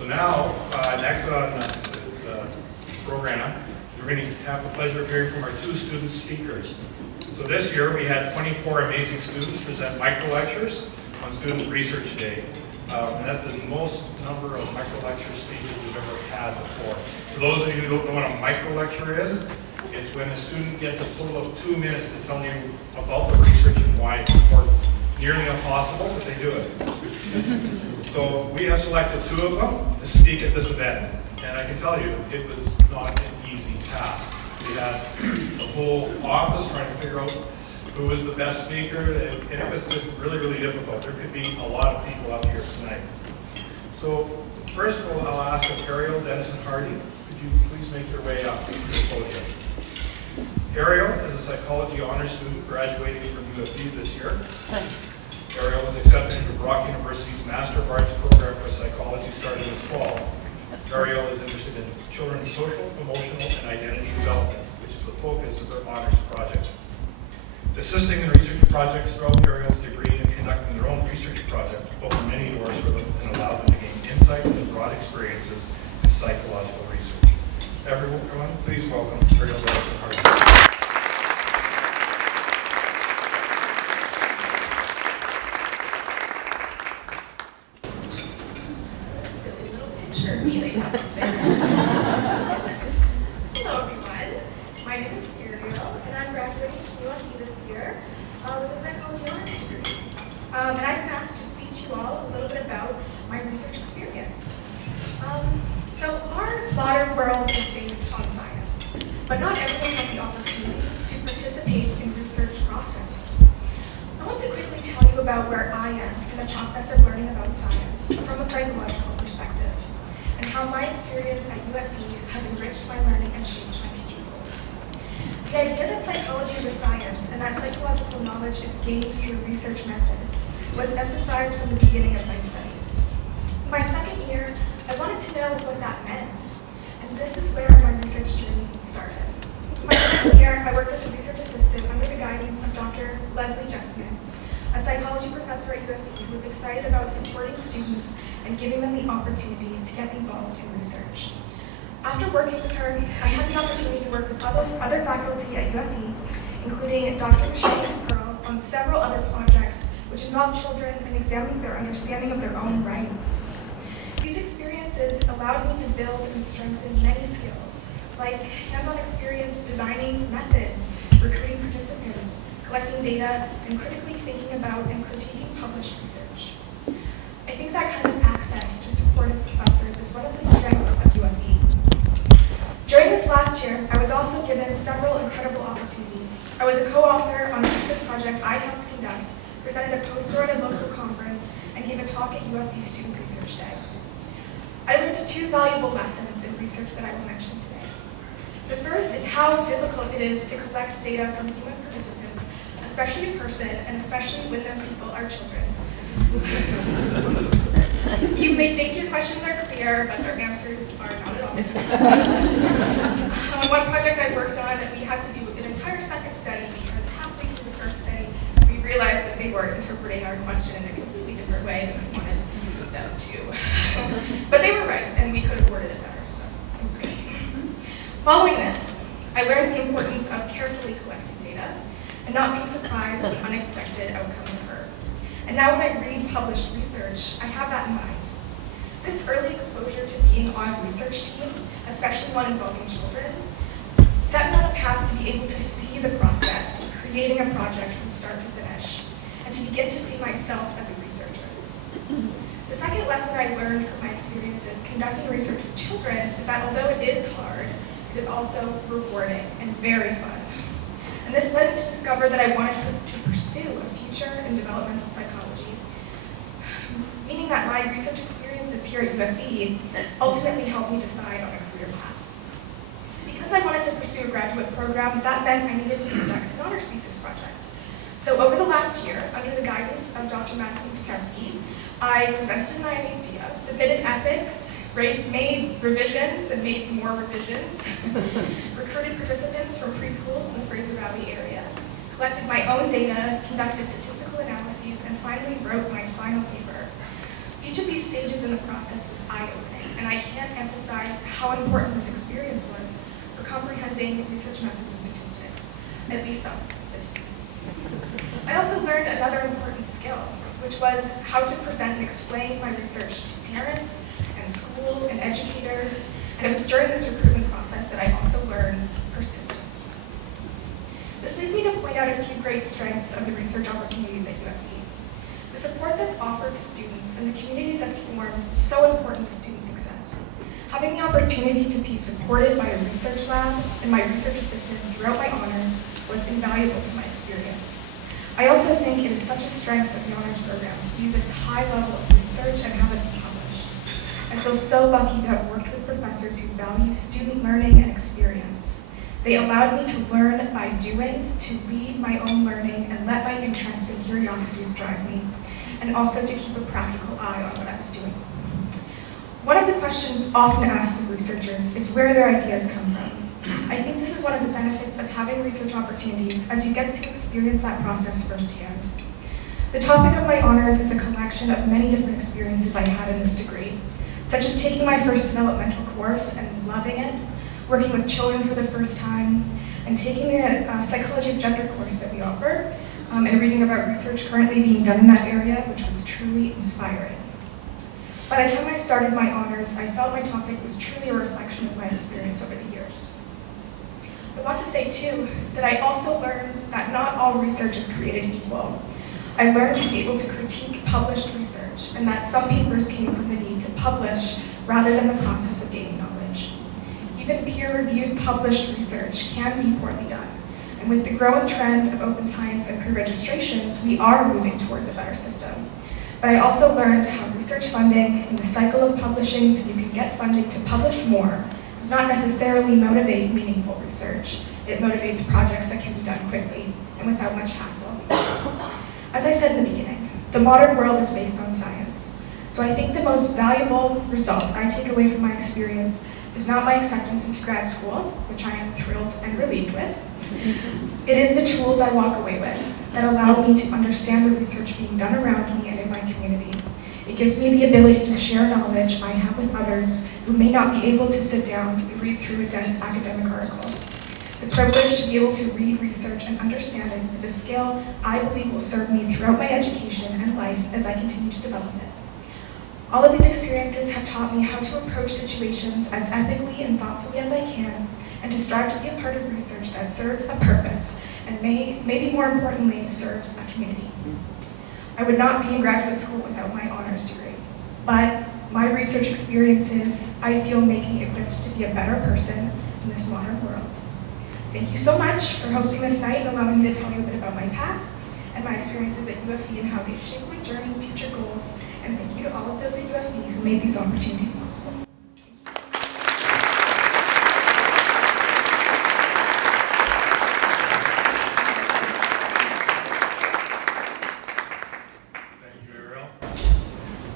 So now, next on the program, we're going to have the pleasure of hearing from our two student speakers. So this year we had 24 amazing students present micro-lectures on Student Research Day. And that's the most number of micro-lecture speakers we've ever had before. For those of you who don't know what a micro-lecture is, it's when a student gets a total of 2 minutes to tell you about the research and why it's important. Nearly impossible, but they do it. So we have selected 2 of them to speak at this event. And I can tell you, it was not an easy task. We had the whole office trying to figure out who was the best speaker, and it was just really, really difficult. There could be a lot of people out here tonight. So first of all, I'll ask Ariel, Dennis, and Hardy, could you please make your way up to the podium? Ariel is a psychology honors student graduating from UFE this year. Ariel was accepted into Brock University's Master of Arts program for psychology starting this fall. Ariel is interested in children's social, emotional, and identity development, which is the focus of their honors project. Assisting in research projects throughout Ariel's degree and conducting their own research project opened many doors for them and allowed them to gain insight into broad experiences in psychological research. Everyone, please welcome Ariel, Dennis, and Hardy. Hello everyone, my name is Ariel and I'm graduating from UFE this year with a psychology honors degree. And I've been asked to speak to you all a little bit about my research experience. So our modern world is based on science, but not everyone has the opportunity to participate in research processes. I want to quickly tell you about where I am in the process of learning about science from a psychological perspective, and how my experience at UFE has enriched my learning and shaped my future goals. The idea that psychology is a science and that psychological knowledge is gained through research methods was emphasized from the beginning of my studies. In my second year, I wanted to know what that meant, and this is where my research journey started. In my second year, I worked as a research assistant under the guidance of Dr. Leslie Jessman, a psychology professor at UFE who was excited about supporting students and giving them the opportunity to get involved in research. After working with her, I had the opportunity to work with other faculty at UFE, including Dr. Michelle Pearl, on several other projects which involved children and examining their understanding of their own rights. These experiences allowed me to build and strengthen many skills, like hands-on experience designing methods, recruiting participants, collecting data, and critically thinking about and critiquing published research. I think that kind of access to supportive professors is one of the strengths of UFE. During this last year, I was also given several incredible opportunities. I was a co-author on a research project I helped conduct, presented a poster at a local conference, and gave a talk at UFE Student Research Day. I learned 2 valuable lessons in research that I will mention today. The first is how difficult it is to collect data from human participants, especially in person, and especially when those people are children. You may think your questions are clear, but their answers are not at all. On one project I worked on, we had to do an entire second study because halfway through the first day, we realized that they were interpreting our question in a completely different way than we wanted them to. But they were right, and we could have worded it better, so it was good. Following this, I learned the importance of carefully collecting data and not being surprised when unexpected outcomes occur. And now when I read published research, I have that in mind. This early exposure to being on a research team, especially one involving children, set me on a path to be able to see the process of creating a project from start to finish, and to begin to see myself as a researcher. The second lesson I learned from my experiences conducting research with children is that although it is hard, it is also rewarding and very fun. And this led me to discover that I wanted to pursue a future in developmental psychology, meaning that my research experiences here at UFE ultimately helped me decide on a career path. Because I wanted to pursue a graduate program, that meant I needed to conduct an honors thesis project. So over the last year, under the guidance of Dr. Madison Pisarski, I presented an idea, submitted ethics, made revisions and made more revisions, recruited participants from preschools in the Fraser Valley area, collected my own data, conducted statistical analyses, and finally wrote my final paper. Each of these stages in the process was eye-opening, and I can't emphasize how important this experience was for comprehending research methods and statistics, at least some statistics. I also learned another important skill, which was how to present and explain my research to parents and schools and educators, and it was during this recruitment process that I also learned persistence. This leads me to point out a few great strengths of the research opportunities at UFE. The support that's offered to students and the community that's formed is so important to student success. Having the opportunity to be supported by a research lab and my research assistants throughout my honors was invaluable to my experience. I also think it is such a strength of the honors program to do this high level of research and have it be published. I feel so lucky to have worked with professors who value student learning and experience. They allowed me to learn by doing, to lead my own learning, and let my interests and curiosities drive me, and also to keep a practical eye on what I was doing. One of the questions often asked of researchers is where their ideas come from. I think this is one of the benefits of having research opportunities, as you get to experience that process firsthand. The topic of my honors is a collection of many different experiences I had in this degree, such as taking my first developmental course and loving it, working with children for the first time, and taking the psychology of gender course that we offer, and reading about research currently being done in that area, which was truly inspiring. By the time I started my honors, I felt my topic was truly a reflection of my experience over the years. I want to say, too, that I also learned that not all research is created equal. I learned to be able to critique published research, and that some papers came from the need to publish rather than the process of gaining knowledge. Even peer-reviewed published research can be poorly done, and with the growing trend of open science and pre-registrations, we are moving towards a better system. But I also learned how research funding and the cycle of publishing so you can get funding to publish more does not necessarily motivate meaningful research. It motivates projects that can be done quickly and without much hassle. As I said in the beginning, the modern world is based on science. So I think the most valuable result I take away from my experience is not my acceptance into grad school, which I am thrilled and relieved with. It is the tools I walk away with that allow me to understand the research being done around me and in my community. It gives me the ability to share knowledge I have with others who may not be able to sit down and read through a dense academic article. The privilege to be able to read research and understand it is a skill I believe will serve me throughout my education and life as I continue to develop it. All of these experiences have taught me how to approach situations as ethically and thoughtfully as I can, and to strive to be a part of research that serves a purpose, and maybe more importantly, serves a community. I would not be in graduate school without my honors degree, but my research experiences, I feel, make me equipped to be a better person in this modern world. Thank you so much for hosting this night and allowing me to tell you a bit about my path and my experiences at UFE and how they shape my journey and future goals. And thank you to all of those at UFE who made these opportunities possible. Thank you, Ariel.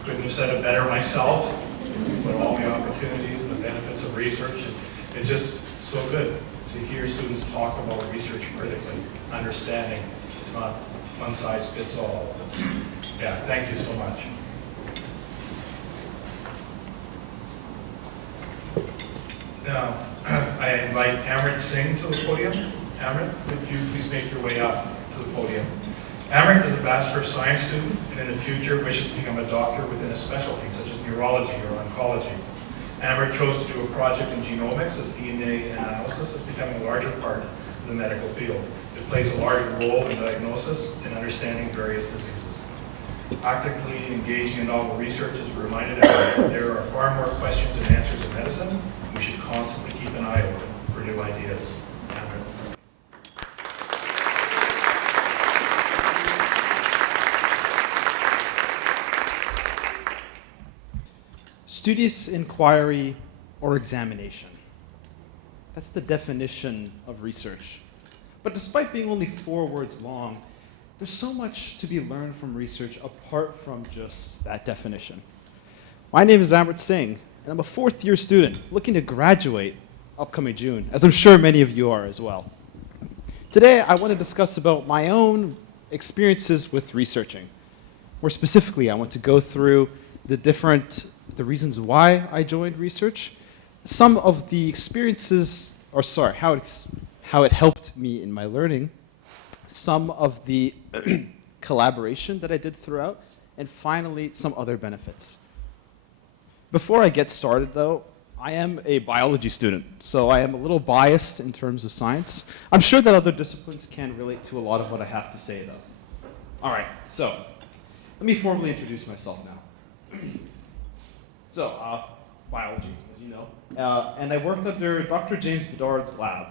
Couldn't have said it better myself. With all the opportunities and the benefits of research, it's just so good to hear students talk about research critically, understanding it's not one size fits all. Yeah, thank you so much. Now, I invite Amrit Singh to the podium. Amrit, would you please make your way up to the podium? Amrit is a Bachelor of Science student and in the future wishes to become a doctor within a specialty such as neurology or oncology. Amrit chose to do a project in genomics as DNA analysis is becoming a larger part of the medical field. It plays a larger role in diagnosis and understanding various diseases. Actively engaging in novel research is a reminder that there are far more questions and answers in medicine, and we should constantly keep an eye open for new ideas. Studious inquiry or examination. That's the definition of research. But despite being only 4 words long, there's so much to be learned from research apart from just that definition. My name is Amrit Singh, and I'm a 4th-year student looking to graduate upcoming June, as I'm sure many of you are as well. Today, I want to discuss about my own experiences with researching. More specifically, I want to go through the different the reasons why I joined research, some of the experiences, how it helped me in my learning, some of the collaboration that I did throughout, and finally, some other benefits. Before I get started, though, I am a biology student, so I am a little biased in terms of science. I'm sure that other disciplines can relate to a lot of what I have to say, though. All right, so let me formally introduce myself now. Biology, as you know, and I worked under Dr. James Bedard's lab.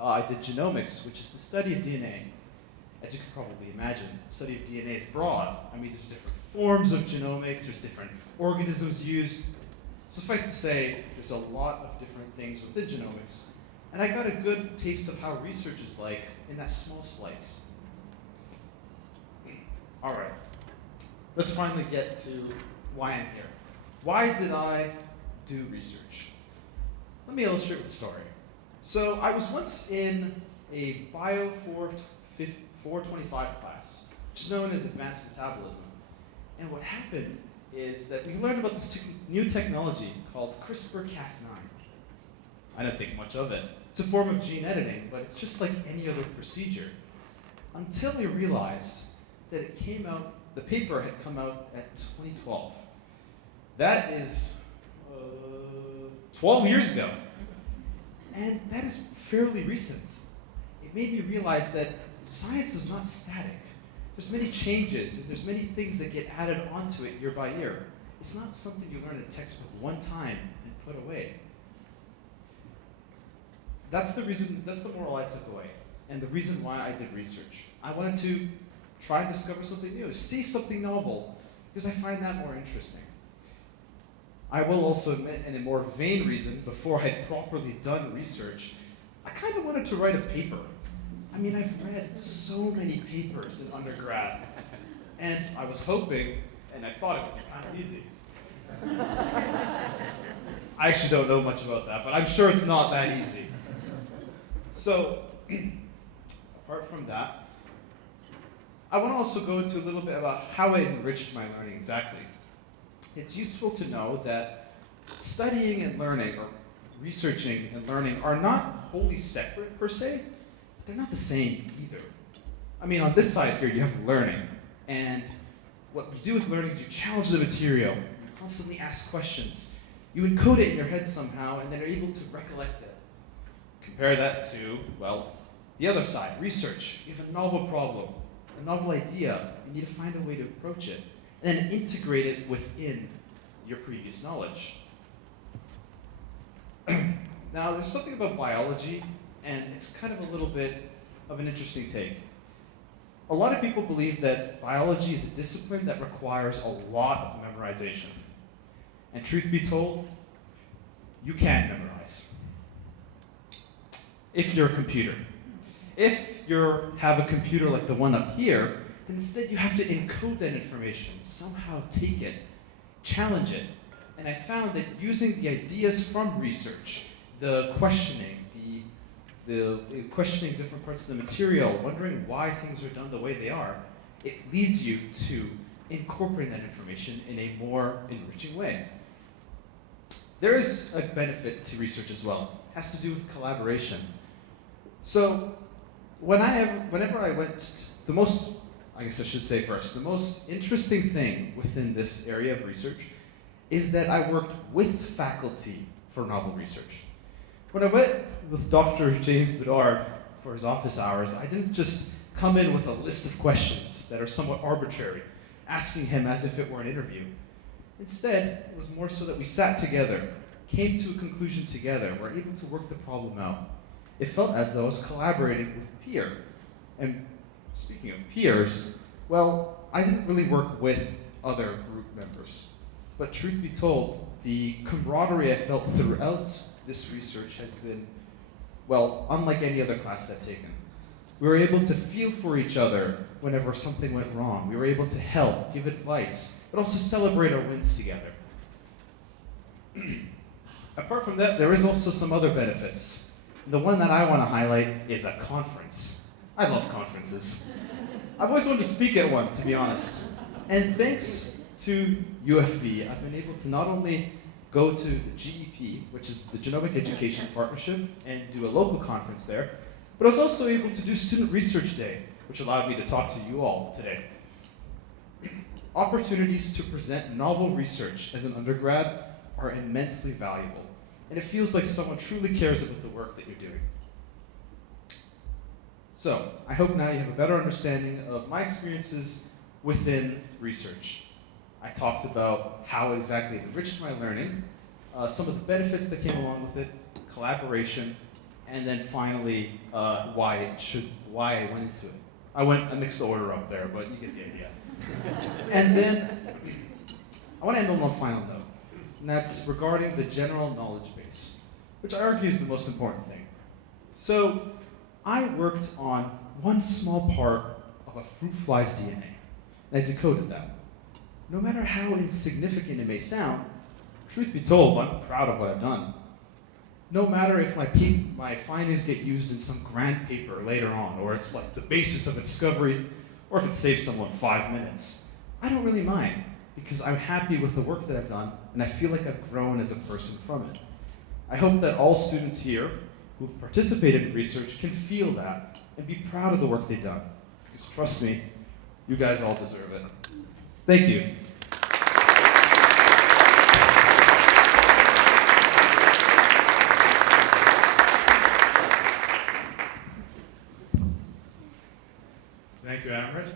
I did genomics, which is the study of DNA. As you can probably imagine, the study of DNA is broad. I mean, there's different forms of genomics, there's different organisms used. Suffice to say, there's a lot of different things within genomics. And I got a good taste of how research is like in that small slice. All right, let's finally get to why I'm here. Why did I do research? Let me illustrate with a story. So I was once in a Bio 425 class, which is known as advanced metabolism. And what happened is that we learned about this new technology called CRISPR-Cas9. I don't think much of it. It's a form of gene editing, but it's just like any other procedure. Until I realized that the paper had come out at 2012. That is 12 years ago. And that is fairly recent. It made me realize that science is not static. There's many changes, and there's many things that get added onto it year by year. It's not something you learn in a textbook one time and put away. That's the moral I took away, and the reason why I did research. I wanted to try and discover something new, see something novel, because I find that more interesting. I will also admit, and a more vain reason, before I had properly done research, I kind of wanted to write a paper. I mean, I've read so many papers in undergrad, and I was hoping, and I thought it would be kind of easy. I actually don't know much about that, but I'm sure it's not that easy. So, apart from that, I want to also go into a little bit about how it enriched my learning exactly. It's useful to know that studying and learning, or researching and learning, are not wholly separate per se, but they're not the same either. I mean, on this side here, you have learning, and what you do with learning is you challenge the material, you constantly ask questions, you encode it in your head somehow, and then you're able to recollect it. Compare that to, well, the other side, research. You have a novel problem, a novel idea, you need to find a way to approach it, and then integrate it within your previous knowledge. Now, there's something about biology, and it's kind of a little bit of an interesting take. A lot of people believe that biology is a discipline that requires a lot of memorization. And truth be told, you can memorize. If you're a computer. If you have a computer like the one up here, then instead you have to encode that information, somehow take it, challenge it. And I found that using the ideas from research, the questioning, the questioning different parts of the material, wondering why things are done the way they are, it leads you to incorporating that information in a more enriching way. There is a benefit to research as well. It has to do with collaboration. So whenever I went, the most interesting thing within this area of research is that I worked with faculty for novel research. When I went with Dr. James Bedard for his office hours, I didn't just come in with a list of questions that are somewhat arbitrary, asking him as if it were an interview. Instead, it was more so that we sat together, came to a conclusion together, were able to work the problem out. It felt as though I was collaborating with a peer. And speaking of peers, well, I didn't really work with other group members. But truth be told, the camaraderie I felt throughout this research has been, well, unlike any other class that I've taken. We were able to feel for each other whenever something went wrong. We were able to help, give advice, but also celebrate our wins together. Apart from that, there is also some other benefits. The one that I want to highlight is a conference. I love conferences. I've always wanted to speak at one, to be honest. And thanks to UFV, I've been able to not only go to the GEP, which is the Genomic Education Partnership, and do a local conference there, but I was also able to do Student Research Day, which allowed me to talk to you all today. Opportunities to present novel research as an undergrad are immensely valuable, and it feels like someone truly cares about the work that you're doing. So, I hope now you have a better understanding of my experiences within research. I talked about how it exactly enriched my learning, some of the benefits that came along with it, collaboration, and then finally why I went into it. I mixed the order up there, but you get the idea. And then I want to end on one final note, and that's regarding the general knowledge base, which I argue is the most important thing. So I worked on one small part of a fruit fly's DNA, and I decoded that. No matter how insignificant it may sound, truth be told, I'm proud of what I've done. No matter if my findings get used in some grand paper later on, or it's like the basis of a discovery, or if it saves someone 5 minutes, I don't really mind, because I'm happy with the work that I've done, and I feel like I've grown as a person from it. I hope that all students here who've participated in research can feel that, and be proud of the work they've done. Because trust me, you guys all deserve it. Thank you. Thank you, Amrit.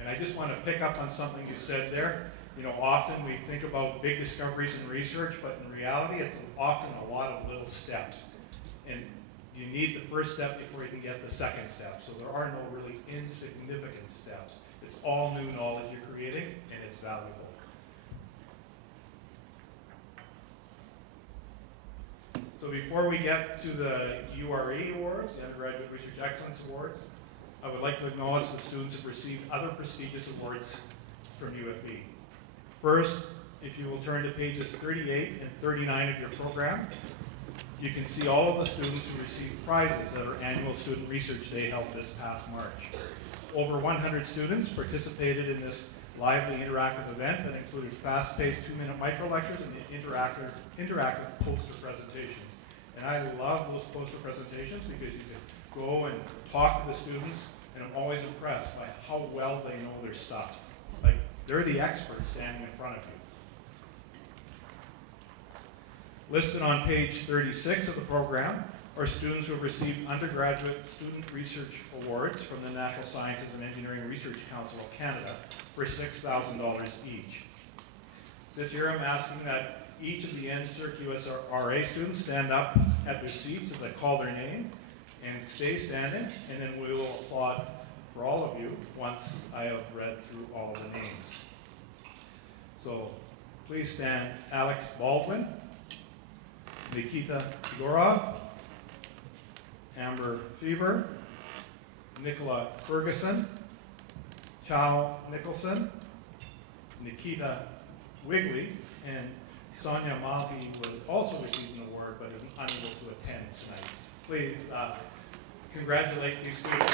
And I just want to pick up on something you said there. You know, often we think about big discoveries in research, but in reality, it's often a lot of little steps. And you need the first step before you can get the second step. So there are no really insignificant steps. It's all new knowledge you're creating, and it's valuable. So before we get to the URE Awards, the Undergraduate Research Excellence Awards, I would like to acknowledge the students who have received other prestigious awards from UFV. First, if you will turn to pages 38 and 39 of your program, you can see all of the students who received prizes at our annual Student Research Day held this past March. Over 100 students participated in this lively interactive event that included fast-paced 2-minute micro-lectures and interactive poster presentations. And I love those poster presentations because you can go and talk to the students, and I'm always impressed by how well they know their stuff. Like, they're the experts standing in front of you. Listed on page 36 of the program are students who have received Undergraduate Student Research Awards from the National Sciences and Engineering Research Council of Canada for $6,000 each. This year I'm asking that each of the NSERC USRA students stand up at their seats as I call their name and stay standing, and then we will applaud for all of you once I have read through all of the names. So please stand. Alex Baldwin, Nikita Igorov, Amber Fever, Nicola Ferguson, Chow Nicholson, Nikita Wigley, and Sonia Malhi would also receive an award but is unable to attend tonight. Please congratulate these students.